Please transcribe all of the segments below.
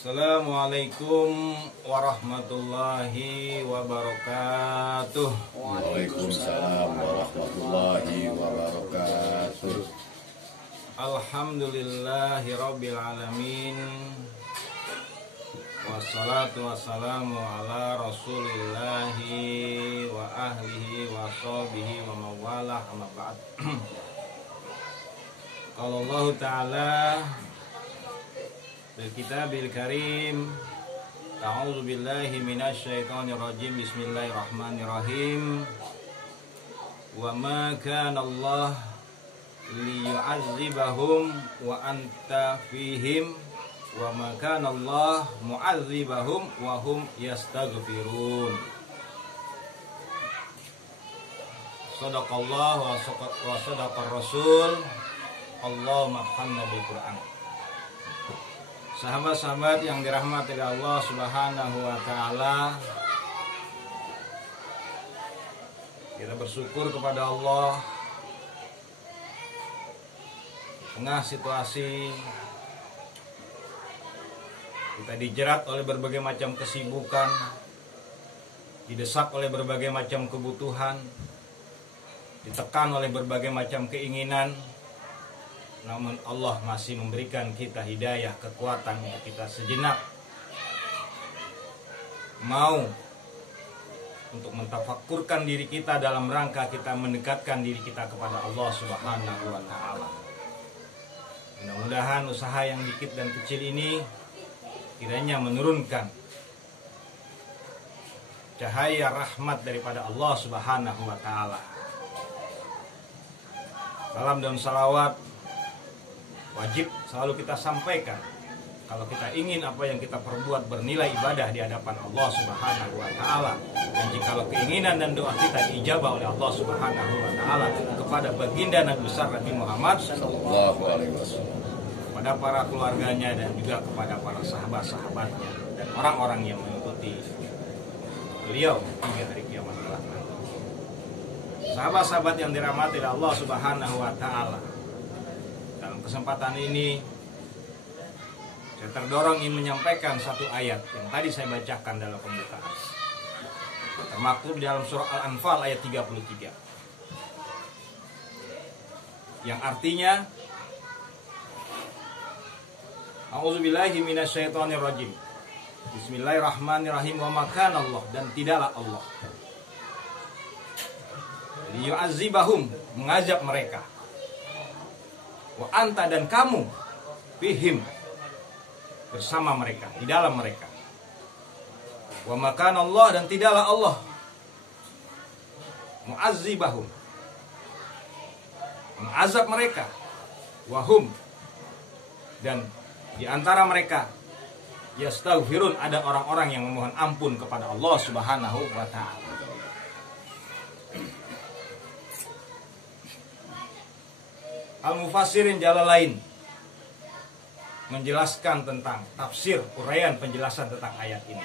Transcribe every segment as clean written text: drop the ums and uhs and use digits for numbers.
Assalamualaikum warahmatullahi wabarakatuh. Waalaikumsalam warahmatullahi wabarakatuh. Alhamdulillahi rabbil alamin. Wassalatu wassalamu ala rasulillahi wa ahlihi wa sahbihi wa mawalah amma ba'd. Qala Allah Ta'ala bil kitabil karim, a'udzu billahi minasy syaithanir rajim, bismillahirrahmanirrahim. Wa ma kana Allah liyu'adzibahum wa anta fihim wa ma kana Allah mu'adzibahum wa hum yastaghfirun. Shadaqallah wa sadaqar rasul. Allahumma fhamna bil Qur'an. Sahabat-sahabat yang dirahmati oleh Allah Subhanahu wa Ta'ala, kita bersyukur kepada Allah tengah situasi kita dijerat oleh berbagai macam kesibukan, didesak oleh berbagai macam kebutuhan, ditekan oleh berbagai macam keinginan. Namun Allah masih memberikan kita hidayah, kekuatan untuk kita sejenak mau untuk mentafakkurkan diri kita dalam rangka kita mendekatkan diri kita kepada Allah Subhanahu wa Ta'ala. Mudah-mudahan usaha yang dikit dan kecil ini kiranya menurunkan cahaya rahmat daripada Allah Subhanahu wa Ta'ala. Salam dan salawat wajib selalu kita sampaikan kalau kita ingin apa yang kita perbuat bernilai ibadah di hadapan Allah Subhanahu wa Ta'ala, dan jikalau keinginan dan doa kita diijabah oleh Allah Subhanahu wa Ta'ala kepada baginda Nabi besar Nabi Muhammad sallallahu alaihi wasallam, kepada para keluarganya dan juga kepada para sahabat-sahabatnya dan orang-orang yang mengikuti beliau hingga hari kiamat kelak. Sahabat-sahabat yang dirahmati oleh Allah Subhanahu wa Ta'ala, dalam kesempatan ini saya terdorong ingin menyampaikan satu ayat yang tadi saya bacakan dalam pembukaan, termaktub di dalam surah Al-Anfal ayat 33, yang artinya A'udzubillahi minasyaitonir rajim. Bismillahirrahmanirrahim. Wa makana Allah, dan tidaklah Allah liyu'adzibahum, mengazab mereka, wa anta, dan kamu fihim, bersama mereka, di dalam mereka. Wa makana Allah, dan tidaklah Allah mu'adzibahum, mengazab mereka, wahum, dan di antara mereka yastaghfirun, ada orang-orang yang memohon ampun kepada Allah Subhanahu wa Ta'ala. Al-Mufassirin Jalalain menjelaskan tentang tafsir, uraian penjelasan tentang ayat ini,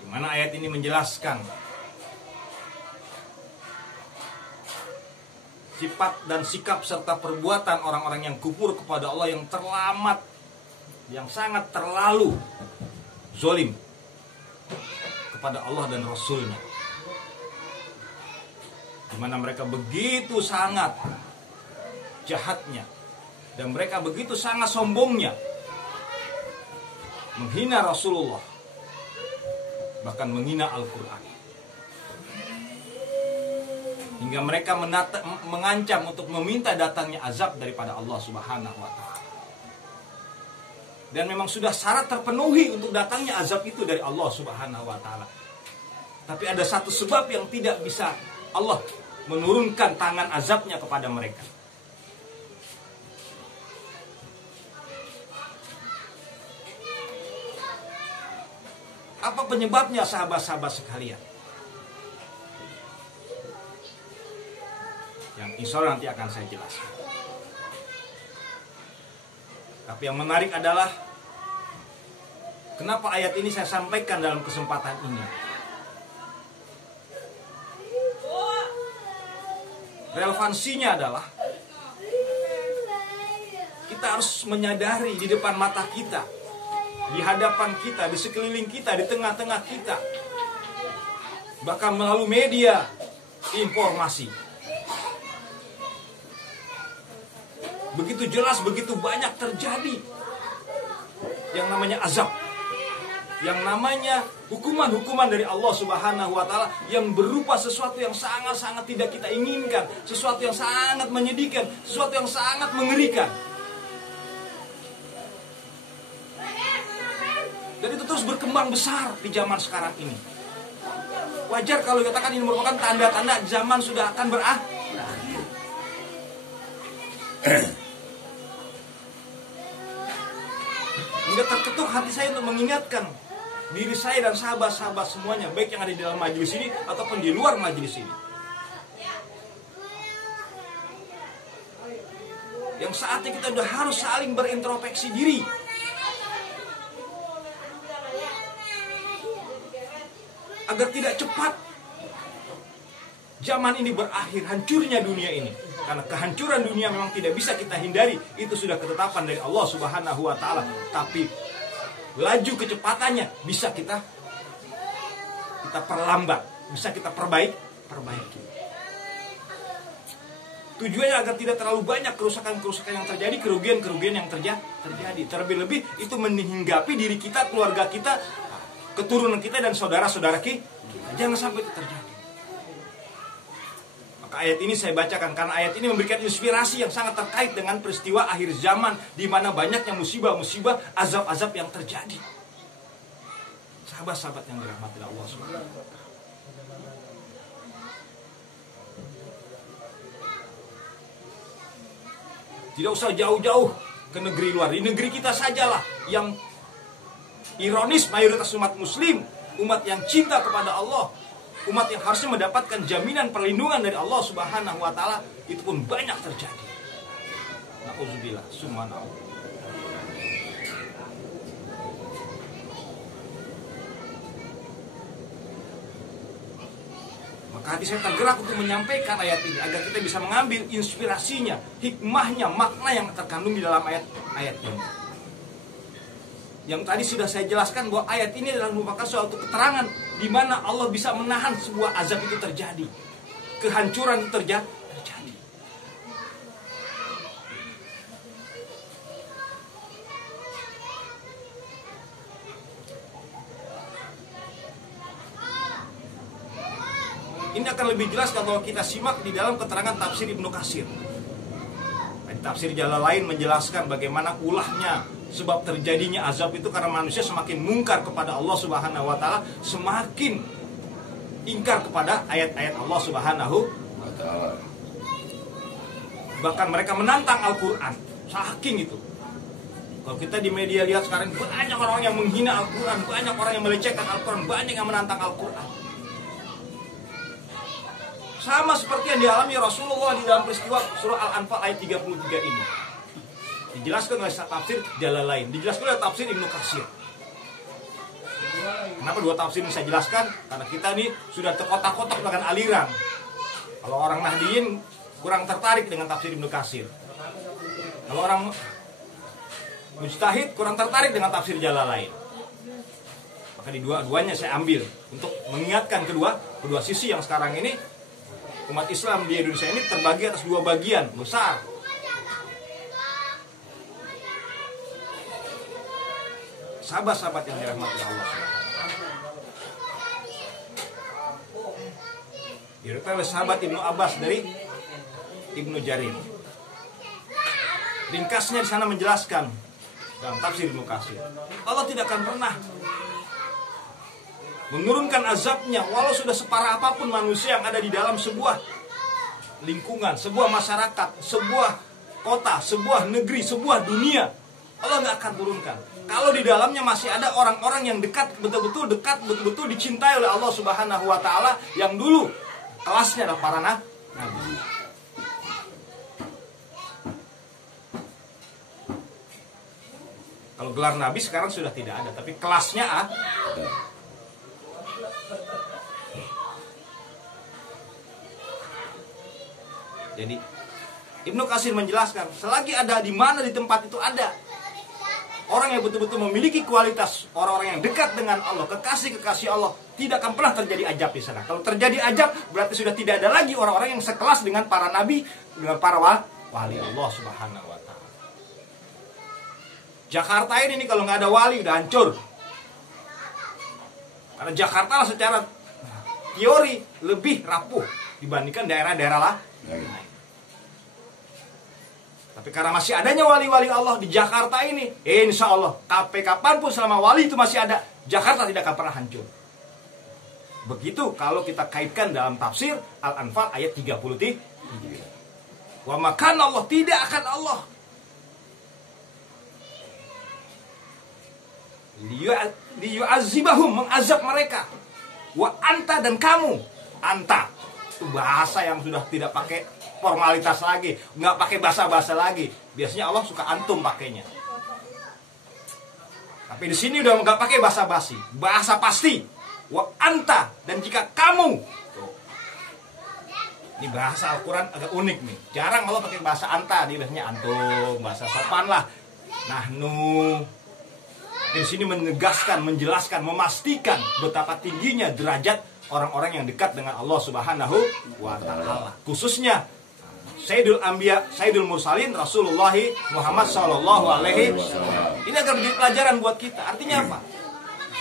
di mana ayat ini menjelaskan sifat dan sikap serta perbuatan orang-orang yang kufur kepada Allah, yang terlamat, yang sangat terlalu zalim kepada Allah dan Rasulnya, di mana mereka begitu sangat jahatnya dan mereka begitu sangat sombongnya, menghina Rasulullah, bahkan menghina Al-Quran, hingga mereka mengancam untuk meminta datangnya azab daripada Allah Subhanahu wa Ta'ala. Dan memang sudah syarat terpenuhi untuk datangnya azab itu dari Allah Subhanahu wa Ta'ala. Tapi ada satu sebab yang tidak bisa Allah menurunkan tangan azabnya kepada mereka. Apa penyebabnya, sahabat-sahabat sekalian? Yang insya Allah nanti akan saya jelaskan. Tapi yang menarik adalah kenapa ayat ini saya sampaikan dalam kesempatan ini. Relevansinya adalah kita harus menyadari di depan mata kita, di hadapan kita, di sekeliling kita, di tengah-tengah kita, bahkan melalui media informasi. Begitu jelas, begitu banyak terjadi yang namanya azab, yang namanya hukuman-hukuman dari Allah Subhanahu wa Ta'ala, yang berupa sesuatu yang sangat-sangat tidak kita inginkan, sesuatu yang sangat menyedihkan, sesuatu yang sangat mengerikan. Dan itu terus berkembang besar di zaman sekarang ini. Wajar kalau dikatakan ini merupakan tanda-tanda zaman sudah akan berakhir. Hingga terketuk hati saya untuk mengingatkan diri saya dan sahabat-sahabat semuanya, baik yang ada di dalam majelis ini ataupun di luar majelis ini, yang saatnya kita sudah harus saling berintrospeksi diri. Agar tidak cepat zaman ini berakhir, hancurnya dunia ini. Karena kehancuran dunia memang tidak bisa kita hindari, itu sudah ketetapan dari Allah Subhanahu wa Ta'ala. Tapi laju kecepatannya bisa kita perlambat, bisa kita perbaiki. Tujuannya agar tidak terlalu banyak kerusakan-kerusakan yang terjadi, kerugian-kerugian yang terjadi. Terlebih-lebih itu menghinggapi diri kita, keluarga kita, keturunan kita, dan saudara-saudara kita. Jangan sampai itu terjadi. Maka ayat ini saya bacakan karena ayat ini memberikan inspirasi yang sangat terkait dengan peristiwa akhir zaman, di mana banyaknya musibah-musibah, azab-azab yang terjadi. Sahabat-sahabat yang dirahmati Allah Subhanahu wa Ta'ala. Tidak usah jauh-jauh ke negeri luar, di negeri kita sajalah yang ironis mayoritas umat muslim, umat yang cinta kepada Allah, umat yang harusnya mendapatkan jaminan perlindungan dari Allah Subhanahu wa Ta'ala, itu pun banyak terjadi. Na'udzubillah, subhanallah. Maka hati saya tergerak untuk menyampaikan ayat ini agar kita bisa mengambil inspirasinya, hikmahnya, makna yang terkandung di dalam ayat ini. Yang tadi sudah saya jelaskan bahwa ayat ini adalah merupakan suatu keterangan di mana Allah bisa menahan sebuah azab itu terjadi, kehancuran itu terjadi. Ini akan lebih jelas kalau kita simak di dalam keterangan tafsir Ibnu Katsir. Tafsir Jalalain menjelaskan bagaimana ulahnya sebab terjadinya azab itu karena manusia semakin mungkar kepada Allah Subhanahu wa Ta'ala, semakin ingkar kepada ayat-ayat Allah Subhanahu wa Ta'ala. Bahkan mereka menantang Al-Quran, saking itu. Kalau kita di media lihat sekarang, banyak orang yang menghina Al-Quran, banyak orang yang melecehkan Al-Quran, banyak yang menantang Al-Quran. Sama seperti yang dialami Rasulullah di dalam peristiwa surah Al-Anfal ayat 33 ini. Dijelaskan oleh tafsir Jalalain, dijelaskan oleh tafsir Ibnu Katsir. Kenapa dua tafsir ini saya jelaskan? Karena kita ini sudah terkotak-kotak dengan aliran. Kalau orang Nahdiyin kurang tertarik dengan tafsir Ibnu Katsir. Kalau orang Mujtahid kurang tertarik dengan tafsir Jalalain. Maka di dua-duanya saya ambil untuk mengingatkan kedua sisi yang sekarang ini umat Islam di Indonesia ini terbagi atas dua bagian besar. Sahabat-sahabat yang dirahmati Allah. Diriwayatkan oleh sahabat Ibnu Abbas dari Ibnu Jarir. Ringkasnya di sana menjelaskan dalam tafsir Ibnu Katsir, Allah tidak akan pernah menurunkan azabnya walau sudah separah apapun manusia yang ada di dalam sebuah lingkungan, sebuah masyarakat, sebuah kota, sebuah negeri, sebuah dunia. Allah nggak akan turunkan kalau di dalamnya masih ada orang-orang yang betul-betul dekat, betul-betul dicintai oleh Allah Subhanahu wa Ta'ala, yang dulu kelasnya adalah para nabi. Kalau gelar nabi sekarang sudah tidak ada, tapi kelasnya ada. Jadi Ibnu Katsir menjelaskan, selagi ada di mana di tempat itu ada orang yang betul-betul memiliki kualitas, orang-orang yang dekat dengan Allah, kekasih-kekasih Allah, tidak akan pernah terjadi ajab di sana. Kalau terjadi ajab, berarti sudah tidak ada lagi orang-orang yang sekelas dengan para nabi, dengan para wali Allah Subhanahu wa Ta'ala. Jakarta ini kalau nggak ada wali udah hancur. Karena Jakarta secara teori lebih rapuh dibandingkan daerah-daerah lain. Tapi karena masih adanya wali-wali Allah di Jakarta ini, insya Allah kapanpun selama wali itu masih ada, Jakarta tidak akan pernah hancur. Begitu kalau kita kaitkan dalam tafsir Al-Anfal ayat 33. Wa makan Allah, tidak akan Allah. Liyu'azibahum, mengazab mereka. Wa anta, dan kamu. Anta itu bahasa yang sudah tidak pakai formalitas lagi, nggak pakai basa-basa lagi. Biasanya Allah suka antum pakainya. Tapi di sini udah nggak pakai basa-basi, bahasa pasti. Wa anta, dan jika kamu. Tuh. Ini bahasa Al-Quran agak unik nih. Jarang Allah pakai bahasa anta, dia biasanya antum, bahasa sopan lah. Nahnu. Di sini menegaskan, menjelaskan, memastikan betapa tingginya derajat orang-orang yang dekat dengan Allah Subhanahu wa Ta'ala. Khususnya Sayyidul Anbiya, Sayyidul Mursalin, Rasulullah Muhammad sallallahu alaihi wasallam. Ini akan menjadi pelajaran buat kita. Artinya apa?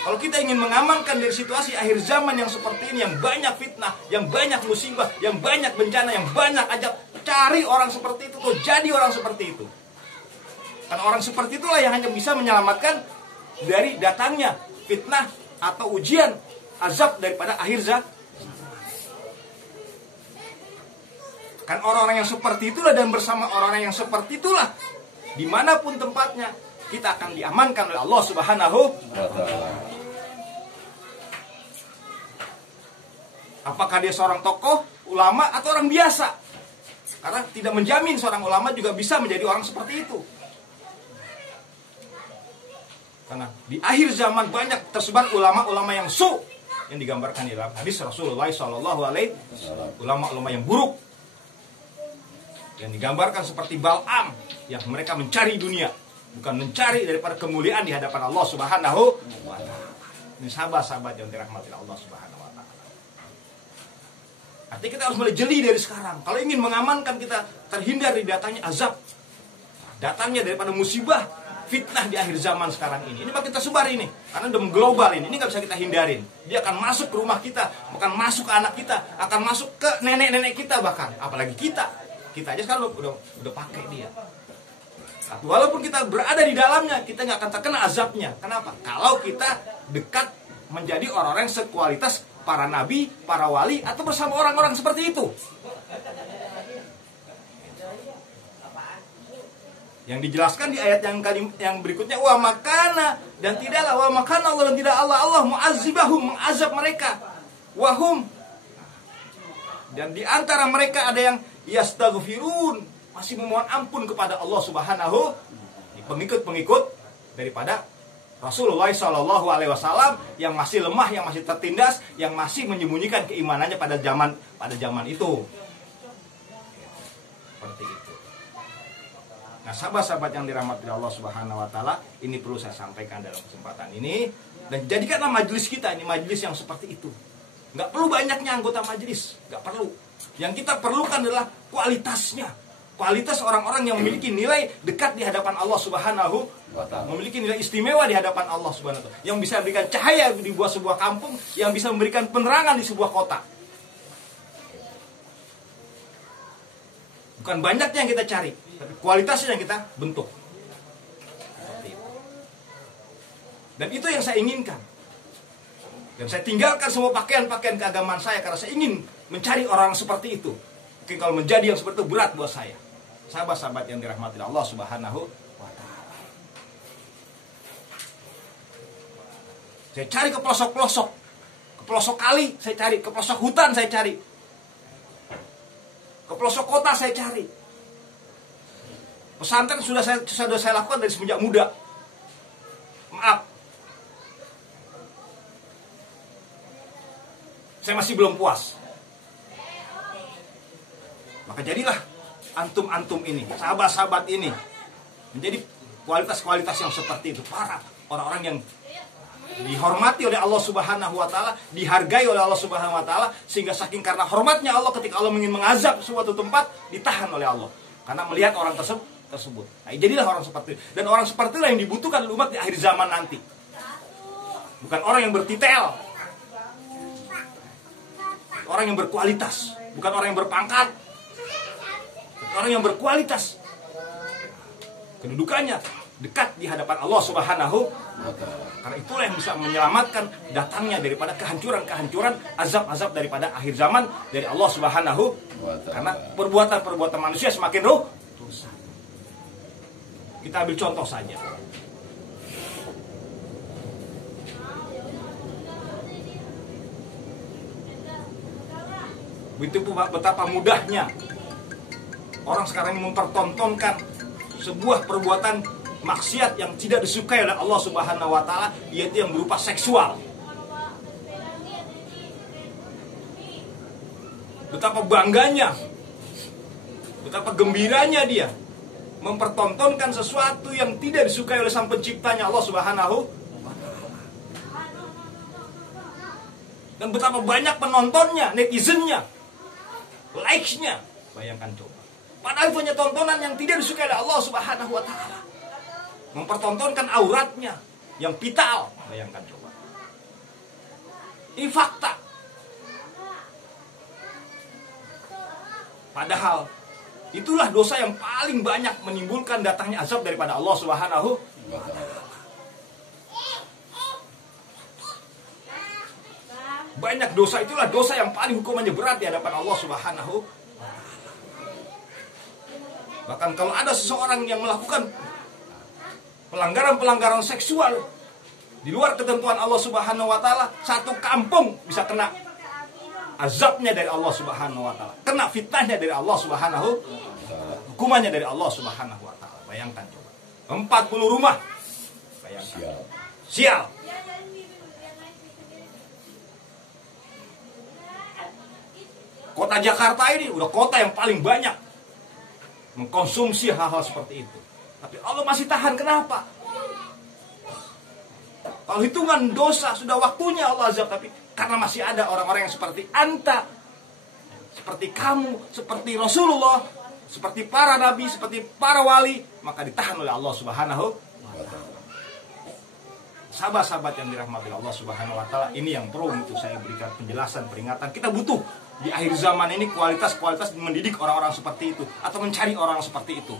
Kalau kita ingin mengamankan dari situasi akhir zaman yang seperti ini, yang banyak fitnah, yang banyak musibah, yang banyak bencana, yang banyak ajab, cari orang seperti itu, tuh jadi orang seperti itu. Karena orang seperti itulah yang hanya bisa menyelamatkan dari datangnya fitnah atau ujian azab daripada akhir zaman. Kan orang-orang yang seperti itulah, dan bersama orang-orang yang seperti itulah dimanapun tempatnya kita akan diamankan oleh Allah Subhanahu wa Ta'ala. Apakah dia seorang tokoh, ulama, atau orang biasa? Karena tidak menjamin seorang ulama juga bisa menjadi orang seperti itu. Karena di akhir zaman banyak tersebar ulama-ulama yang yang digambarkan di dalam hadis Rasulullah Shallallahu Alaihi Wasallam, ulama-ulama yang buruk, yang digambarkan seperti Bal'am, yang mereka mencari dunia, bukan mencari daripada kemuliaan di hadapan Allah Subhanahu wa Ta'ala. Ini sahabat-sahabat yang dirahmati Allah Subhanahu wa Ta'ala. Artinya kita harus mulai jeli dari sekarang. Kalau ingin mengamankan kita terhindar dari datangnya azab, datangnya daripada musibah, fitnah di akhir zaman sekarang ini. Ini kita sebar ini, karena udah mengglobal ini nggak bisa kita hindarin. Dia akan masuk ke rumah kita, akan masuk ke anak kita, akan masuk ke nenek-nenek kita bahkan. Apalagi kita aja sekarang udah pakai dia. Tapi walaupun kita berada di dalamnya, kita nggak akan terkena azabnya. Kenapa? Kalau kita dekat menjadi orang-orang yang sekualitas para nabi, para wali, atau bersama orang-orang seperti itu. Yang dijelaskan di ayat yang berikutnya, wa makana, dan tidaklah, wa makana Allah, dan tidak Allah mu'azzibahum, mengazab mereka, wahum, dan di antara mereka ada yang yastaghfirun, masih memohon ampun kepada Allah Subhanahu, pengikut-pengikut daripada Rasulullah Shallallahu Alaihi Wasallam yang masih lemah, yang masih tertindas, yang masih menyembunyikan keimanannya pada zaman itu. Seperti itu. Nah, sahabat-sahabat yang dirahmati Allah Subhanahu Wa Taala, ini perlu saya sampaikan dalam kesempatan ini, dan jadikanlah majelis kita ini majelis yang seperti itu. Nggak perlu banyaknya anggota majelis, nggak perlu. Yang kita perlukan adalah kualitasnya. Kualitas orang-orang yang memiliki nilai dekat di hadapan Allah Subhanahu wa Ta'ala, memiliki nilai istimewa di hadapan Allah Subhanahu wa Ta'ala, yang bisa memberikan cahaya di sebuah kampung, yang bisa memberikan penerangan di sebuah kota. Bukan banyaknya yang kita cari, tapi kualitasnya yang kita bentuk. Dan itu yang saya inginkan. Dan saya tinggalkan semua pakaian-pakaian keagamaan saya karena saya ingin mencari orang seperti itu. Mungkin kalau menjadi yang seperti itu berat buat saya. Sahabat-sahabat yang dirahmati Allah Subhanahu wa Ta'ala. Saya cari ke pelosok-pelosok, ke pelosok kali saya cari, ke pelosok hutan saya cari, ke pelosok kota saya cari. Pesantren sudah saya lakukan dari semenjak muda. Maaf, saya masih belum puas. Maka jadilah antum-antum ini, sahabat-sahabat ini menjadi kualitas-kualitas yang seperti itu. Para orang-orang yang dihormati oleh Allah Subhanahu wa taala, dihargai oleh Allah Subhanahu wa taala, sehingga saking karena hormatnya Allah ketika Allah ingin mengazab suatu tempat ditahan oleh Allah karena melihat orang tersebut. Nah, jadilah orang seperti itu. Dan orang seperti itulah yang dibutuhkan umat di akhir zaman nanti. Bukan orang yang bertitel, orang yang berkualitas, bukan orang yang berpangkat, orang yang berkualitas. Kedudukannya dekat di hadapan Allah Subhanahu wa taala. Karena itulah yang bisa menyelamatkan datangnya daripada kehancuran-kehancuran, azab-azab daripada akhir zaman dari Allah Subhanahu wa taala. Karena perbuatan-perbuatan manusia semakin dosa. Kita ambil contoh saja. Begitu betapa mudahnya orang sekarang ini mempertontonkan sebuah perbuatan maksiat yang tidak disukai oleh Allah Subhanahu wa taala, yaitu yang berupa seksual. Betapa bangganya, betapa gembiranya dia mempertontonkan sesuatu yang tidak disukai oleh sang penciptanya Allah Subhanahu wa taala. Dan betapa banyak penontonnya, netizennya, likes-nya. Bayangkan coba. Padahal punya tontonan yang tidak disukai oleh Allah Subhanahu wa taala. Mempertontonkan auratnya yang vital. Bayangkan coba. Ini fakta. Padahal itulah dosa yang paling banyak menimbulkan datangnya azab daripada Allah Subhanahu wa taala. Banyak dosa itulah dosa yang paling hukumannya berat di hadapan Allah Subhanahu wa taala. Bahkan kalau ada seseorang yang melakukan pelanggaran-pelanggaran seksual di luar ketentuan Allah Subhanahu wa taala, satu kampung bisa kena azabnya dari Allah Subhanahu wa taala, kena fitnahnya dari Allah Subhanahu wa taala, hukumannya dari Allah Subhanahu wa taala. Bayangkan coba. 40 rumah. Bayangkan. Sial. Kota Jakarta ini udah kota yang paling banyak mengkonsumsi hal-hal seperti itu. Tapi Allah masih tahan, kenapa? Kalau hitungan dosa sudah waktunya Allah azab, tapi karena masih ada orang-orang yang seperti anta, seperti kamu, seperti Rasulullah, seperti para nabi, seperti para wali, maka ditahan oleh Allah Subhanahu wa taala. Sahabat-sahabat yang dirahmati Allah Subhanahu wa taala, ini yang perlu untuk saya berikan penjelasan, peringatan. Kita butuh di akhir zaman ini kualitas-kualitas mendidik orang-orang seperti itu atau mencari orang seperti itu.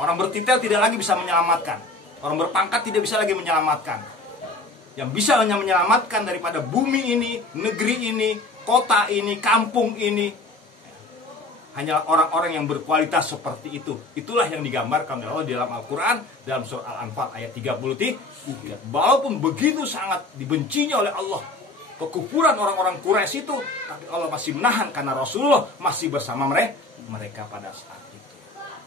Orang bertitel tidak lagi bisa menyelamatkan. Orang berpangkat tidak bisa lagi menyelamatkan. Yang bisa hanya menyelamatkan daripada bumi ini, negeri ini, kota ini, kampung ini, hanyalah orang-orang yang berkualitas seperti itu. Itulah yang digambarkan oleh Allah di dalam Al-Quran, dalam surah Al-Anfal ayat 33. Walaupun begitu sangat dibencinya oleh Allah kekufuran orang-orang Quraisy itu, tapi Allah masih menahan karena Rasulullah masih bersama mereka pada saat itu.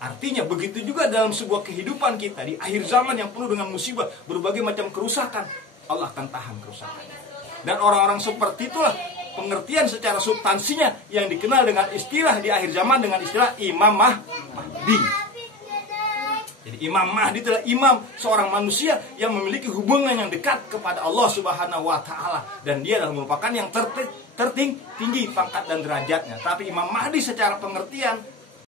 Artinya begitu juga dalam sebuah kehidupan kita di akhir zaman yang penuh dengan musibah, berbagai macam kerusakan, Allah akan tahan kerusakannya. Dan orang-orang seperti itulah pengertian secara substansinya yang dikenal dengan istilah di akhir zaman dengan istilah Imam Mahdi. Jadi Imam Mahdi adalah imam, seorang manusia yang memiliki hubungan yang dekat kepada Allah Subhanahu wa taala, dan dia adalah merupakan yang tertinggi pangkat dan derajatnya. Tapi Imam Mahdi secara pengertian